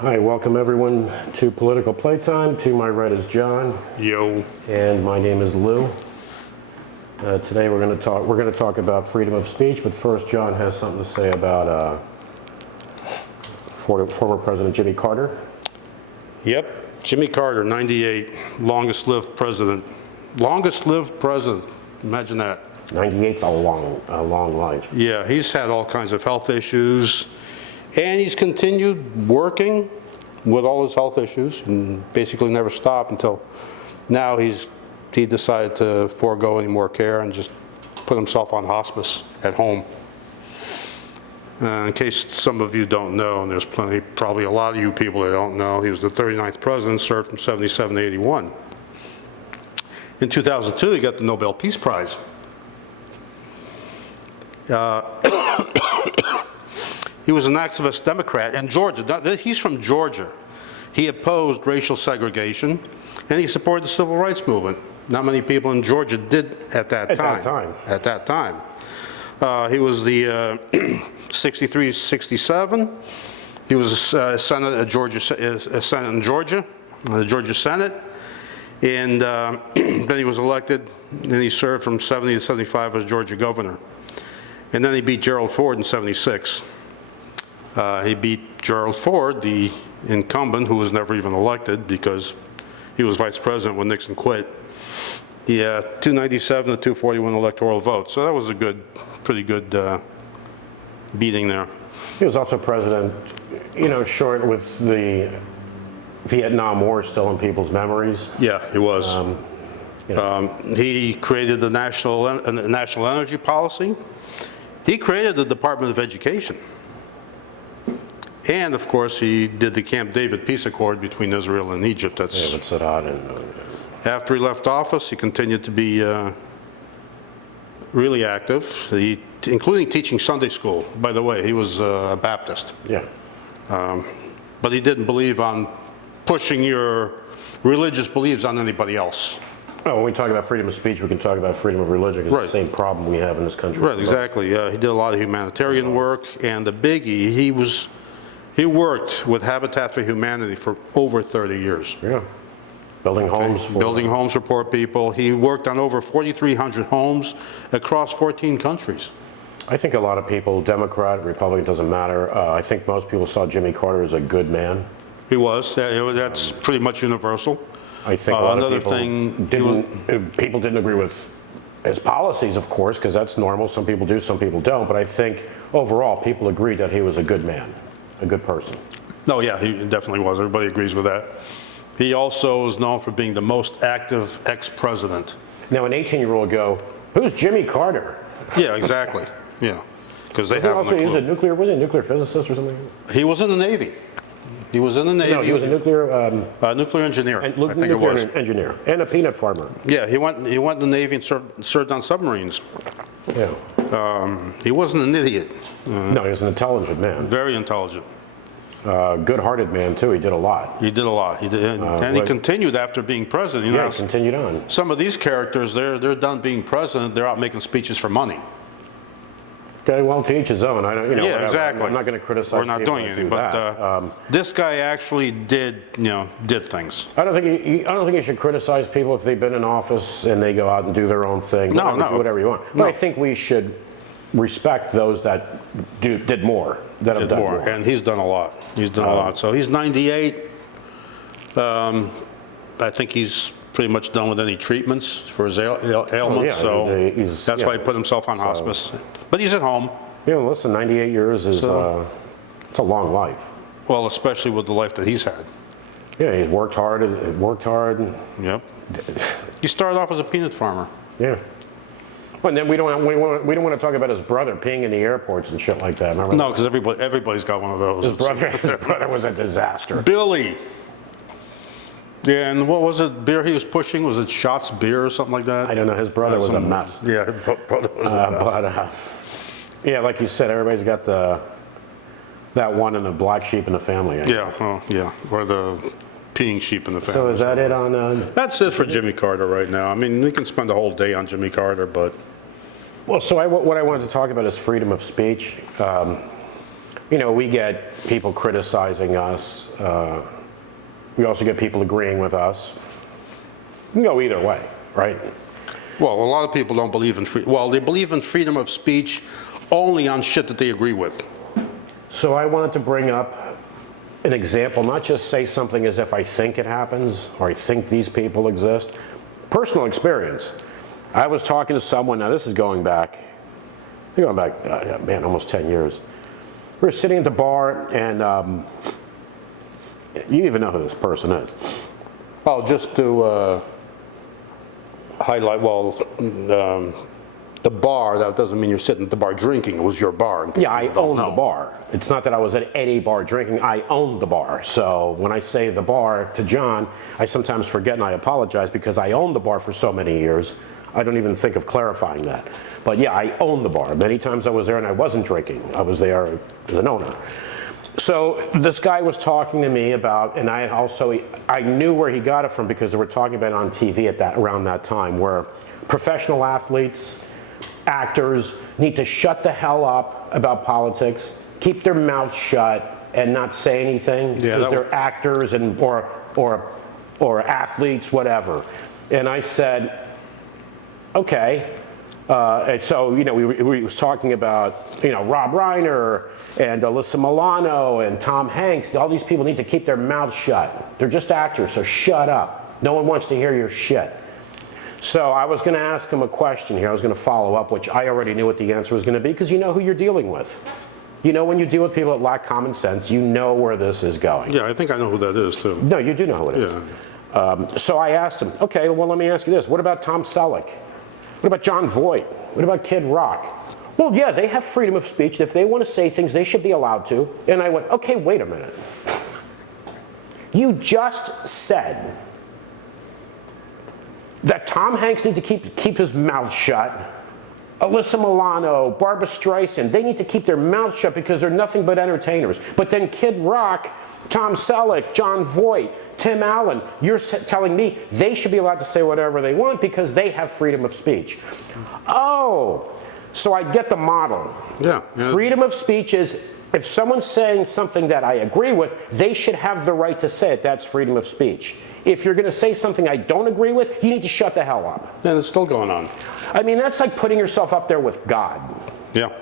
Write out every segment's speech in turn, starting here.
Hi, welcome everyone to Political Playtime. To my right is John. Yo. And my name is Lou. Today we're going to talk about freedom of speech, but first John has something to say about former President Jimmy Carter. Yep. Jimmy Carter, 98, longest lived president. Longest lived president. Imagine that. 98's a long life. Yeah, he's had all kinds of health issues, and he's continued working with all his health issues and basically never stopped until now. He decided to forego any more care and just put himself on hospice at home. In case some of you don't know, and there's probably a lot of you people that don't know, he was the 39th president, served from 77 to 81. In 2002, he got the Nobel Peace Prize. He was an activist Democrat in Georgia. He's from Georgia. He opposed racial segregation, and he supported the civil rights movement. Not many people in Georgia did at that time. He was the 63, 67. He was a Senate in Georgia, the Georgia Senate. And then he was elected, and he served from 70 to 75 as Georgia governor. And then he beat Gerald Ford in 76. He beat Gerald Ford, the incumbent, who was never even elected because he was vice president when Nixon quit. He had 297 to 241 electoral votes. So that was a pretty good beating there. He was also president, short with the Vietnam War still in people's memories. Yeah, he was. He created the national energy policy. He created the Department of Education. And of course, he did the Camp David peace accord between Israel and Egypt. With Sadat After he left office, he continued to be really active, including teaching Sunday school. By the way, he was a Baptist. Yeah. But he didn't believe on pushing your religious beliefs on anybody else. Oh, when we talk about freedom of speech, we can talk about freedom of religion. It's the same problem we have in this country. Right, exactly. He did a lot of humanitarian work, and the biggie, he worked with Habitat for Humanity for over 30 years. Yeah. Building homes for poor people. He worked on over 4,300 homes across 14 countries. I think a lot of people, Democrat, Republican, doesn't matter. I think most people saw Jimmy Carter as a good man. He was. That's pretty much universal. I think a lot of people didn't agree with his policies, of course, because that's normal. Some people do, some people don't. But I think overall, people agreed that he was a good man, a good person. No, yeah, he definitely was. Everybody agrees with that. He also is known for being the most active ex-president. Now, an 18-year-old go, who's Jimmy Carter? Yeah, exactly. Yeah, because they have also he's a nuclear physicist or something? He was in the Navy. He was in the Navy. No, he was a nuclear engineer. I think it was. Engineer and a peanut farmer. Yeah, he went in the Navy and served on submarines. Yeah. He wasn't an idiot. No, he was an intelligent man. Very intelligent. Good-hearted man too. He did a lot. He did a lot. He did, and he continued after being president. He continued on. Some of these characters, they're done being president. They're out making speeches for money. Okay, well, to each his own. I don't, yeah, exactly. I'm not going to criticize. We're not doing anything, but this guy actually did things. I don't think you should criticize people if they've been in office and they go out and do their own thing. No. Do whatever you want. But I think we should respect those that did more. That have done more. And he's done a lot. He's done a lot. So he's 98. I think he's pretty much done with any treatments for his ailments. So that's why he put himself on hospice. But he's at home. Yeah, listen, 98 years is it's a long life. Well, especially with the life that he's had. Yeah, he's worked hard. Yep. He started off as a peanut farmer. Yeah. Well, and then we don't want to talk about his brother peeing in the airports and shit like that. Remember? No, because everybody's got one of those. His brother was a disaster. Billy. Yeah, and what was it? Beer he was pushing? Was it Schatz beer or something like that? I don't know. His brother was a mess. Yeah, his brother was a mess. Yeah, like you said, everybody's got that one in the black sheep in the family. Yeah, or the peeing sheep in the family. So is that it on? That's it for Jimmy Carter right now. I mean, we can spend a whole day on Jimmy Carter, but Well, so what I wanted to talk about is freedom of speech. you know, we get people criticizing us. We also get people agreeing with us. You can go either way, right? Well, a lot of people don't believe in they believe in freedom of speech only on shit that they agree with. So I wanted to bring up an example, not just say something as if I think it happens or I think these people exist. Personal experience. I was talking to someone, now this is going back, man, almost 10 years. We were sitting at the bar and you even know who this person is. Oh, just to highlight, the bar, that doesn't mean you're sitting at the bar drinking. It was your bar. Yeah, I own the bar. It's not that I was at any bar drinking. I owned the bar. So when I say the bar to John, I sometimes forget and I apologize because I owned the bar for so many years. I don't even think of clarifying that. But yeah, I owned the bar. Many times I was there and I wasn't drinking. I was there as an owner. So this guy was talking to me about, and I knew where he got it from because they were talking about it on TV around that time, where professional athletes, actors need to shut the hell up about politics, keep their mouths shut, and not say anything because they're actors and or athletes, whatever. And I said, okay. And so, you know, we was talking about, you know, Rob Reiner and Alyssa Milano and Tom Hanks. All these people need to keep their mouths shut. They're just actors, so shut up. No one wants to hear your shit. So I was going to ask him a question here. I was going to follow up, which I already knew what the answer was going to be because you know who you're dealing with. You know, when you deal with people that lack common sense, you know where this is going. Yeah, I think I know who that is, too. No, you do know who it is. Yeah. So I asked him, okay, well, let me ask you this. What about Tom Selleck? What about John Voight? What about Kid Rock? Well, yeah, they have freedom of speech. If they want to say things, they should be allowed to. And I went, okay, wait a minute. You just said that Tom Hanks needs to keep his mouth shut. Alyssa Milano, Barbra Streisand, they need to keep their mouths shut because they're nothing but entertainers. But then Kid Rock, Tom Selleck, John Voight, Tim Allen, you're telling me they should be allowed to say whatever they want because they have freedom of speech. Oh, so I get the model. Yeah. Freedom of speech is if someone's saying something that I agree with, they should have the right to say it. That's freedom of speech. If you're going to say something I don't agree with, you need to shut the hell up. And it's still going on. I mean, that's like putting yourself up there with God. Yeah.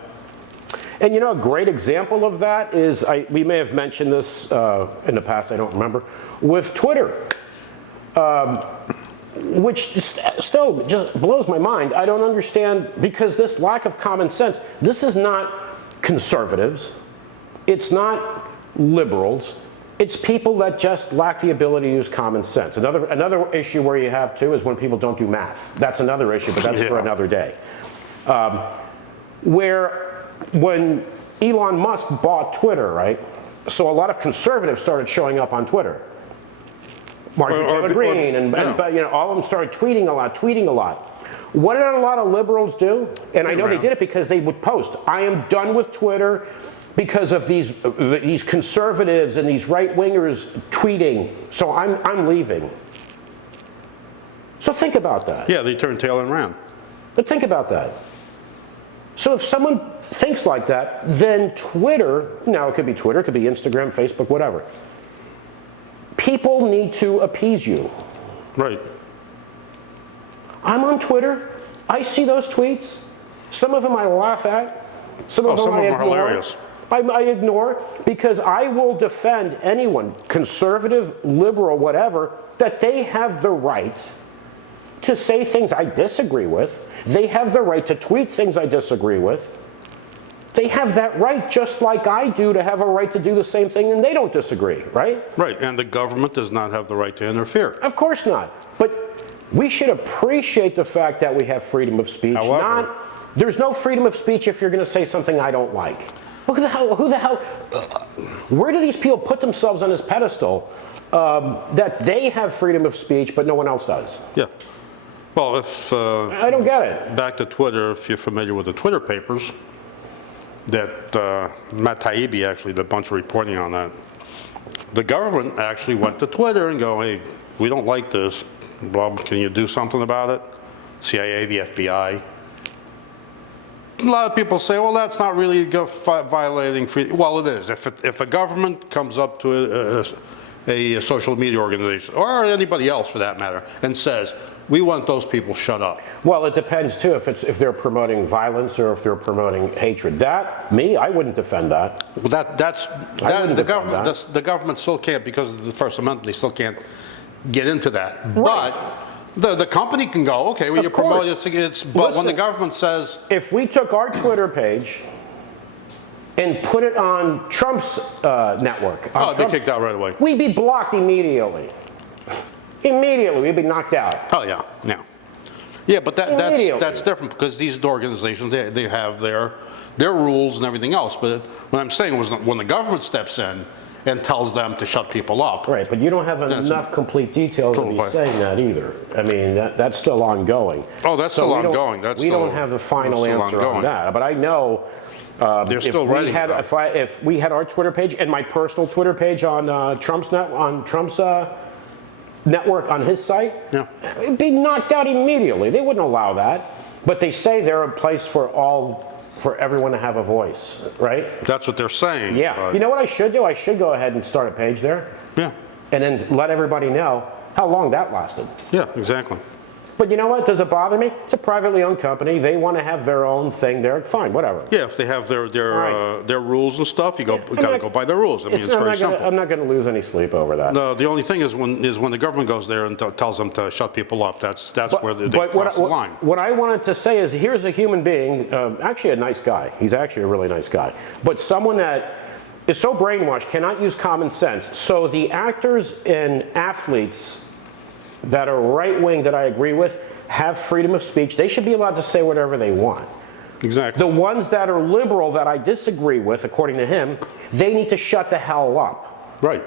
And you know, a great example of that is, we may have mentioned this in the past, I don't remember, with Twitter, which still just blows my mind. I don't understand, because this lack of common sense, this is not conservatives, it's not liberals, it's people that just lack the ability to use common sense. Another issue where you have too is when people don't do math. That's another issue, but that's for another day. When Elon Musk bought Twitter, right? So a lot of conservatives started showing up on Twitter. Marjorie Taylor Greene and you know, all of them started tweeting a lot. What did a lot of liberals do? And I know they did it because they would post, I am done with Twitter because of these conservatives and these right-wingers tweeting, so I'm leaving. So think about that. Yeah, they turned tail and ran. But think about that. So if someone thinks like that, then Twitter, now it could be Twitter, it could be Instagram, Facebook, whatever. People need to appease you. Right. I'm on Twitter. I see those tweets. Some of them I laugh at. Some of them I ignore. Are hilarious. I ignore because I will defend anyone, conservative, liberal, whatever, that they have the right to say things I disagree with. They have the right to tweet things I disagree with. They have that right just like I do to have a right to do the same thing and they don't disagree, right? Right, and the government does not have the right to interfere. Of course not. But we should appreciate the fact that we have freedom of speech. However, there's no freedom of speech if you're going to say something I don't like. Who the hell, where do these people put themselves on this pedestal that they have freedom of speech but no one else does? Yeah. Well, if... I don't get it. Back to Twitter, if you're familiar with the Twitter papers, that Matt Taibbi actually did a bunch of reporting on that. The government actually went to Twitter and go, hey, we don't like this. Bob, can you do something about it? CIA, the FBI. a lot of people say, well, that's not really violating free. Well, it is. If a government comes up to a social media organization, or anybody else for that matter, and says, we want those people shut up. Well, it depends too if they're promoting violence or if they're promoting hatred. I wouldn't defend that. Well, the government still can't, because of the First Amendment, they still can't get into that. Right. But the company can go, okay, well, Of you promote course. it, but when the Listen, government says, if we took our Twitter page and put it on Trump's network, oh, they kicked out right away. we'd be blocked immediately. Immediately, we'd be knocked out. Oh, yeah, yeah. Yeah, but Immediately. that's different, because these organizations, they have their rules and everything else. But what I'm saying was, when the government steps in and tells them to shut people up. Right, but you don't have enough complete details to be Totally. saying that either. I mean, that's still ongoing. Oh, that's So still we don't- ongoing. That's we still- don't have the final that's still answer on ongoing. that. But I know They're if still we writing had about it. if we had our Twitter page and my personal Twitter page on Trump's network on his site, Yeah. it'd be knocked out immediately. They wouldn't allow that. But they say they're a place for everyone to have a voice, right? That's what they're saying. Yeah. but- You know what I should do? I should go ahead and start a page there Yeah, and then let everybody know how long that lasted. yeah, exactly. But you know what? Does it bother me? It's a privately owned company. They want to have their own thing there. Fine, whatever. Yeah, if they have their Right. rules and stuff, you I'm gotta not- go by their rules. I mean, it's I'm very not gonna, simple. I'm not going to lose any sleep over that. The only thing is when the government goes there and tells them to shut people up, that's where they But cross the line. what I wanted to say is, here's a human being, actually a nice guy. He's actually a really nice guy. But someone that is so brainwashed, cannot use common sense. So the actors and athletes that are right-wing that I agree with have freedom of speech. They should be allowed to say whatever they want. Exactly. The ones that are liberal that I disagree with, according to him, they need to shut the hell up. Right.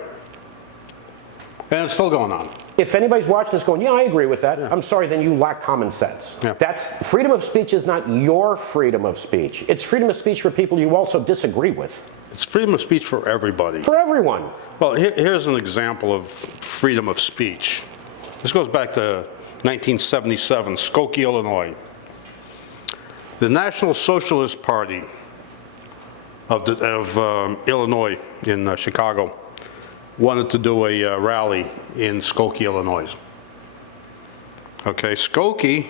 And it's still going on. If anybody's watching this going, yeah, I agree with that, I'm sorry, then you lack common sense. Yeah. That's freedom of speech is not your freedom of speech. It's freedom of speech for people you also disagree with. It's freedom of speech for everybody. For everyone. Well, here's an example of freedom of speech. This goes back to 1977, Skokie, Illinois. The National Socialist Party of Illinois in Chicago wanted to do a rally in Skokie, Illinois. Okay, Skokie,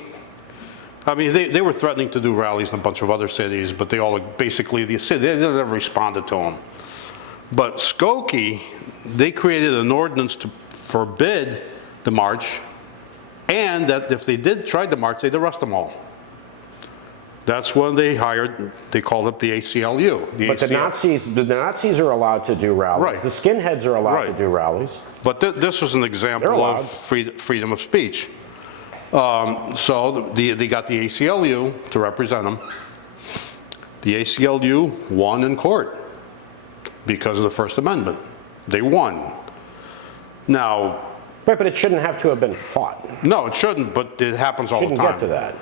I mean, they were threatening to do rallies in a bunch of other cities, but they all basically, they never responded to them. But Skokie, they created an ordinance to forbid the march, and that if they tried to march, they'd arrest them all. That's when they called it the ACLU. But the Nazis are allowed to do rallies. Right. The skinheads are allowed to Right. do rallies. But this was an They're example allowed. of freedom of speech. So they got the ACLU to represent them. The ACLU won in court because of the First Amendment. They won. Now, Right, but it shouldn't have to have been fought. no, it shouldn't, but it happens all the Shouldn't time. get to that.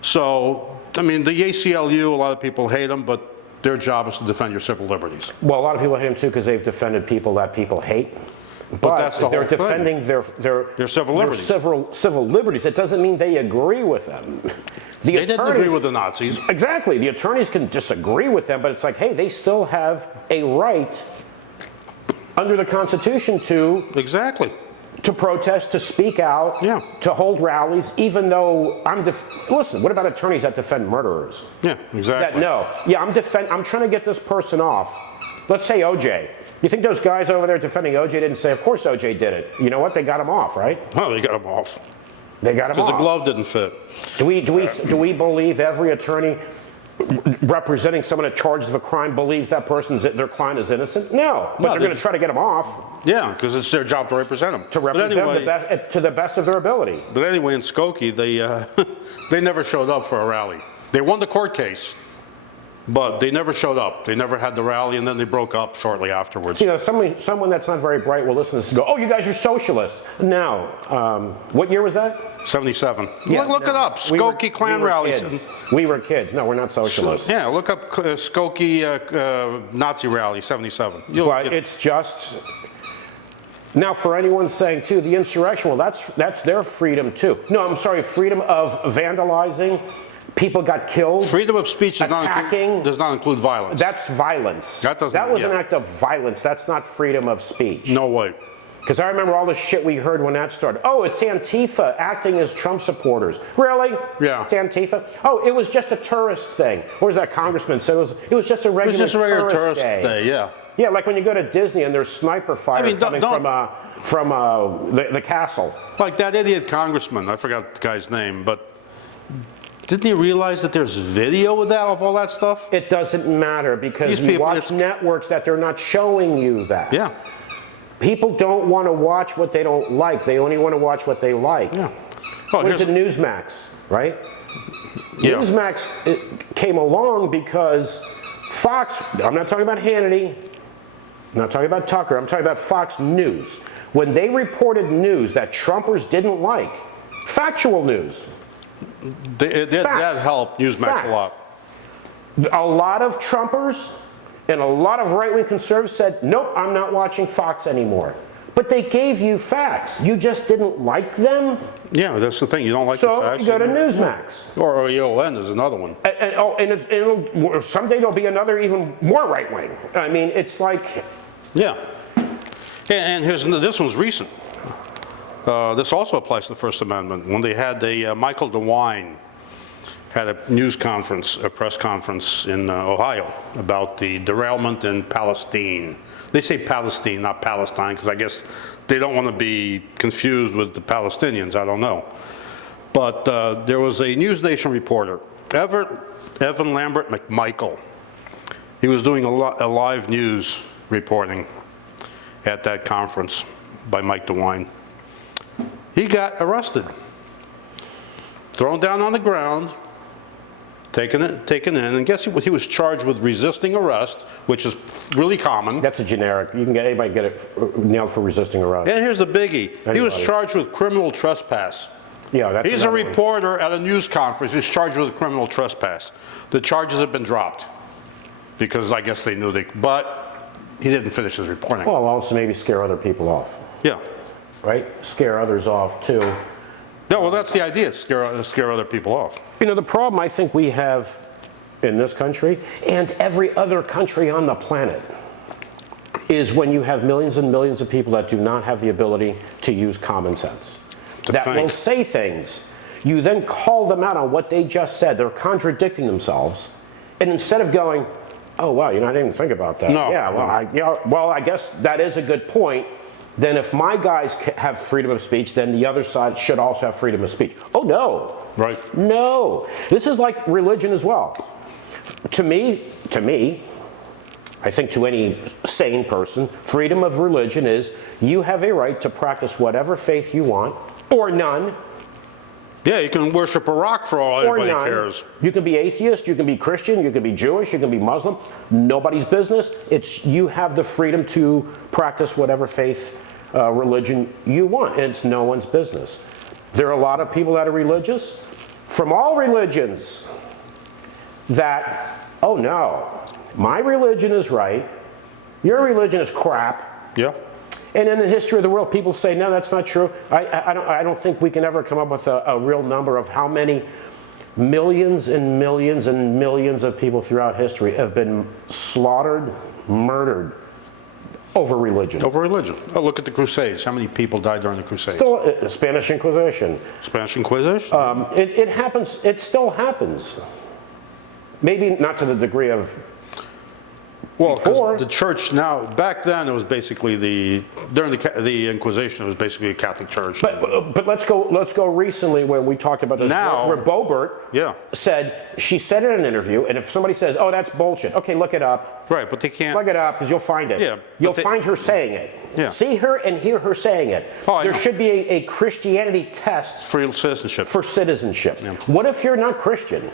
So, I mean, the ACLU, a lot of people hate them, but their job is to defend your civil liberties. Well, a lot of people hate them too because they've defended people that people hate. But that's the they're whole thing. defending their civil liberties. civil liberties. It doesn't mean they agree with them. They didn't agree with the Nazis. Exactly. The attorneys can disagree with them, but it's like, hey, they still have a right under the Constitution to Exactly. protest, to speak out, Yeah. to hold rallies, even though listen, what about attorneys that defend murderers? Yeah, exactly. I'm trying to get this person off. Let's say OJ. You think those guys over there defending OJ didn't say, of course OJ did it. You know what? They got him off, right? Well, they got them off. They got him Because the off. glove didn't fit. Do we believe every attorney representing someone at charged of a crime believes that their client is innocent? No, but they're going to try to get them off Yeah, because it's their job to represent them. to represent them to the best of their ability. But anyway, in Skokie, they never showed up for a rally. They won the court case, but they never showed up. They never had the rally, and then they broke up shortly afterwards. You know, someone that's not very bright will listen to this and go, "Oh, you guys are socialists." No. What year was that? 77. Yeah, look it no. up. We were- Skokie Klan we were rallies. kids. We were kids. No, we're not socialists. Yeah, look up Skokie Nazi rally, 77. But it's just now for anyone saying too the insurrection. Well, that's their freedom too. No, I'm sorry, freedom of vandalizing, people got killed. Freedom of speech Attacking. does not include violence. That's violence. That doesn't- That was an yeah. act of violence. That's not freedom of speech. No way. Because I remember all the shit we heard when that started. Oh, it's Antifa acting as Trump supporters. Really? Yeah. It's Antifa? Oh, it was just a tourist thing. What was that congressman said? It was just a It was regular, just a regular tourist tourist day, yeah. Yeah, like when you go to Disney and there's sniper fire coming from the castle. Like that idiot congressman, I forgot the guy's name, but didn't he realize that there's video of all that stuff? It doesn't matter because These you people watch just- networks that they're not showing you that. Yeah. People don't want to watch what they don't like. They only want to watch what they like. Yeah. Oh, What is it, Newsmax, right? Yeah. Newsmax came along because Fox, I'm not talking about Hannity, I'm not talking about Tucker, I'm talking about Fox News. When they reported news that Trumpers didn't like, factual news, That Facts. helped Newsmax Facts. a lot. a lot of Trumpers and a lot of right-wing conservatives said, nope, I'm not watching Fox anymore. But they gave you facts. You just didn't like them, Yeah, that's the thing. You don't like the so facts. you go to Newsmax. Or EON is another one. And someday there'll be another even more right-wing. I mean, it's like, Yeah. And this one's recent. This also applies to the First Amendment. When they had Michael DeWine had a news conference, a press conference in Ohio about the derailment in Palestine. They say Palestine, not Palestine, because I guess they don't want to be confused with the Palestinians. I don't know. But there was a News Nation reporter, Evan Lambert McMichael. He was doing a live news reporting at that conference by Mike DeWine. He got arrested, thrown down on the ground, taken in, and guess what? He was charged with resisting arrest, which is really common. that's a generic. You can get anybody get it nailed for resisting arrest. And here's the biggie. He was Anybody. charged with criminal trespass. Yeah, that's He's a another one. reporter at a news conference. He's charged with criminal trespass. The charges have been dropped because I guess they knew but he didn't finish his reporting. Well, also maybe scare other people off, Yeah. right? Scare others off too. No, well, that's the idea, scare other people off. You know, the problem I think we have in this country and every other country on the planet is when you have millions and millions of people that do not have the ability to use common sense. That think. will say things. You then call them out on what they just said. They're contradicting themselves. And instead of going, oh, wow, you know, I didn't even think about that. No. Yeah, well, I guess that is a good point. Then if my guys have freedom of speech, then the other side should also have freedom of speech. Oh, no. Right. No. This is like religion as well. To me, I think to any sane person, freedom of religion is you have a right to practice whatever faith you want, or none, Yeah, you can worship a rock for all or anybody none. cares. You can be atheist, you can be Christian, you can be Jewish, you can be Muslim. Nobody's business. It's you have the freedom to practice whatever faith, religion you want, and it's no one's business. There are a lot of people that are religious, from all religions, that, oh no, my religion is right, your religion is crap. Yeah. And in the history of the world, people say, no, that's not true. I don't think we can ever come up with a real number of how many millions and millions and millions of people throughout history have been slaughtered, murdered over religion. Over religion. Oh, look at the Crusades. How many people died during the Crusades? Still, Spanish Inquisition. Spanish Inquisition? It happens, it still happens. Maybe not to the degree of Well, before. because the church now, back then it was basically during the Inquisition, it was basically a Catholic church. But let's go recently when we talked about this, Now- where Boebert Yeah. she said in an interview, and if somebody says, oh, that's bullshit, okay, look it up. Right, but they can't. Look it up, because you'll find it. Yeah, You'll but they- find her saying it. Yeah. See her and hear her saying it. Oh, I there know. should be a Christianity test Free citizenship. for citizenship. What if you're not Christian?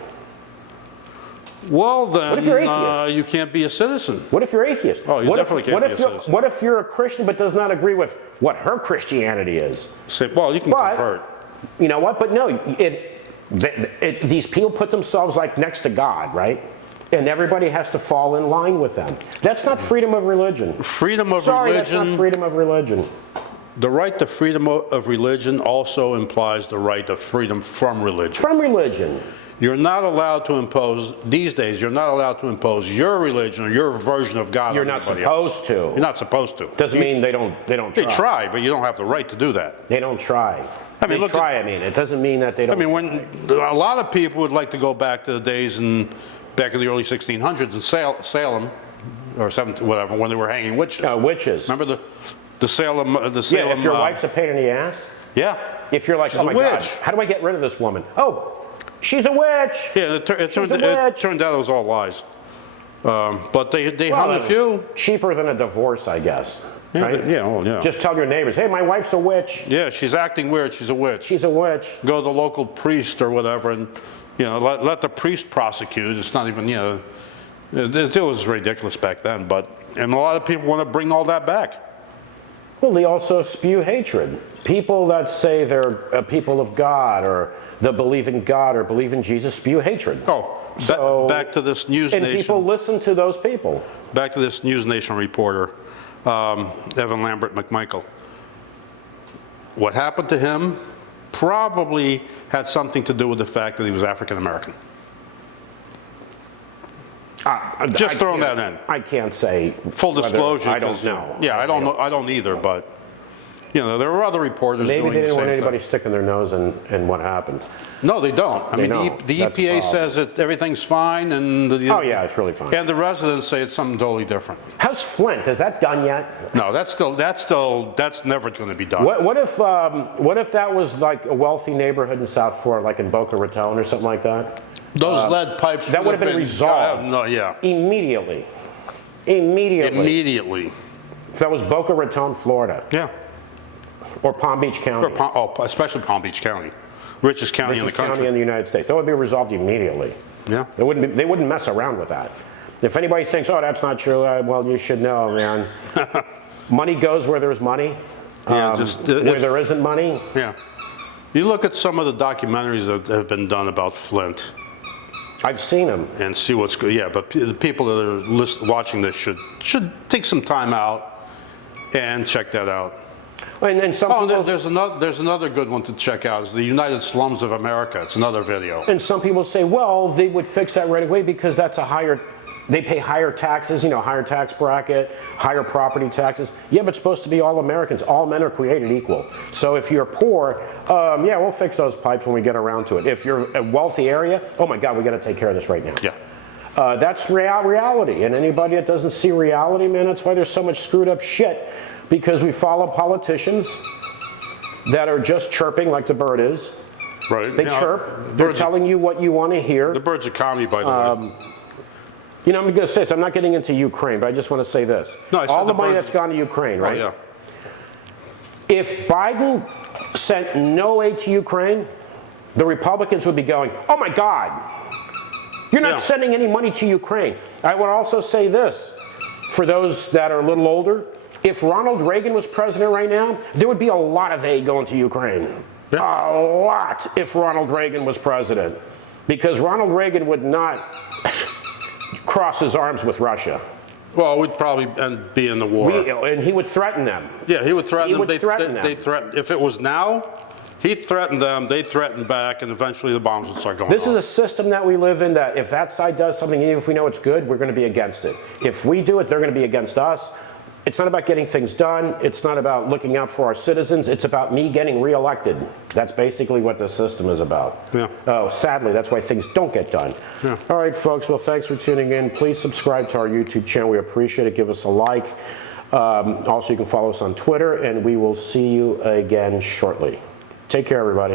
Well, then, What if you're atheist? you can't be a citizen. What if you're atheist? Oh, you what definitely can't what be if a you're, citizen. What if you're a Christian but does not agree with what her Christianity is? Say, well, you can But, convert. you know what? But no, these people put themselves like next to God, right? And everybody has to fall in line with them. That's not freedom of religion. Freedom of Sorry, that's religion. not freedom of religion. The right to freedom of religion also implies the right of freedom from religion. From religion. You're not allowed to impose, these days, you're not allowed to impose your religion or your version of God You're on not anybody else. supposed to. You're not supposed to. Doesn't mean they don't try. They try, but you don't have the right to do that. They don't try. I mean, they look try, I mean. It doesn't mean that they I don't mean, try. when a lot of people would like to go back to the days back in the early 1600s in Salem, or 17, whatever, when they were hanging witches. Witches. Remember the Salem? Yeah, if your wife's a pain in the ass. Yeah. If you're like, She's oh my a God, witch. how do I get rid of this woman? Oh, she's a witch. Yeah, it She's a turned witch. out it was all lies. But they hung a few. Cheaper than a divorce, I guess. Yeah, Right? yeah, well, yeah. Just tell your neighbors, hey, my wife's a witch. Yeah, she's acting weird. She's a witch. She's a witch. Go to the local priest or whatever, and let the priest prosecute. It's not even it was ridiculous back then. And a lot of people want to bring all that back. Well, they also spew hatred. People that say they're a people of God or that believe in God or believe in Jesus spew hatred. Oh, So- back to this News And Nation. people listen to those people. Back to this News Nation reporter, Evan Lambert McMichael. What happened to him probably had something to do with the fact that he was African American. Just throwing that in. I can't say. Full whether- disclosure. I don't 'cause, know. Yeah, I don't know. I don't either. But there were other reporters Maybe doing they the didn't same want anybody thing. sticking their nose in what happened. No, they don't. I They mean, don't. the That's the EPA problem. says that everything's fine, and Oh yeah, it's really fine. and the residents say it's something totally different. How's Flint? Is that done yet? No, that's never going to be done. What if that was like a wealthy neighborhood in South Florida, like in Boca Raton or something like that? Those lead pipes That would have been resolved. No, yeah, Immediately. Immediately. If that was Boca Raton, Florida, yeah. or Palm Beach County, Especially Palm Beach County, richest county in the richest county country. in the United States, that would be resolved immediately. Yeah. They wouldn't mess around with that. If anybody thinks, oh, that's not true, well, you should know, man. Money goes where there's money. Yeah, Where there isn't money, Yeah. You look at some of the documentaries that have been done about Flint I've seen them. and see what's good. Yeah, but the people that are watching this should take some time out and check that out. And then some Oh, people, there's another good one to check out. Is the United Slums of America. It's another video. and some people say, well, they would fix that right away because that's they pay higher taxes, higher tax bracket, higher property taxes. Yeah, but it's supposed to be all Americans. All men are created equal. So if you're poor, yeah, we'll fix those pipes when we get around to it. If you're a wealthy area, oh my God, we got to take care of this right now. Yeah. That's reality. And anybody that doesn't see reality, man, that's why there's so much screwed up shit. Because we follow politicians that are just chirping like the bird is. Right. They chirp. They're telling you what you want to hear. The bird's a commie, by the way. I'm going to say this. I'm not getting into Ukraine, but I just want to say this. No, I said all the the money birds- that's gone to Ukraine, right? Oh, yeah. If Biden sent no aid to Ukraine, the Republicans would be going, oh my God, you're not Yeah. sending any money to Ukraine. I would also say this, for those that are a little older, if Ronald Reagan was president right now, there would be a lot of aid going to Ukraine. Yeah. A lot if Ronald Reagan was president. Because Ronald Reagan would not cross his arms with Russia. Well, we'd probably be in the war. And he would threaten them. Yeah, he would threaten He them. would threaten them. They threaten. If it was now, he threatened them. They threatened back, and eventually the bombs would start going This off. is a system that we live in that if that side does something, even if we know it's good, we're going to be against it. If we do it, they're going to be against us. It's not about getting things done. It's not about looking out for our citizens. It's about me getting reelected. That's basically what this system is about. Yeah. Oh, sadly, that's why things don't get done. Yeah. All right, folks. Well, thanks for tuning in. Please subscribe to our YouTube channel. We appreciate it. Give us a like. Also, you can follow us on Twitter, and we will see you again shortly. Take care, everybody.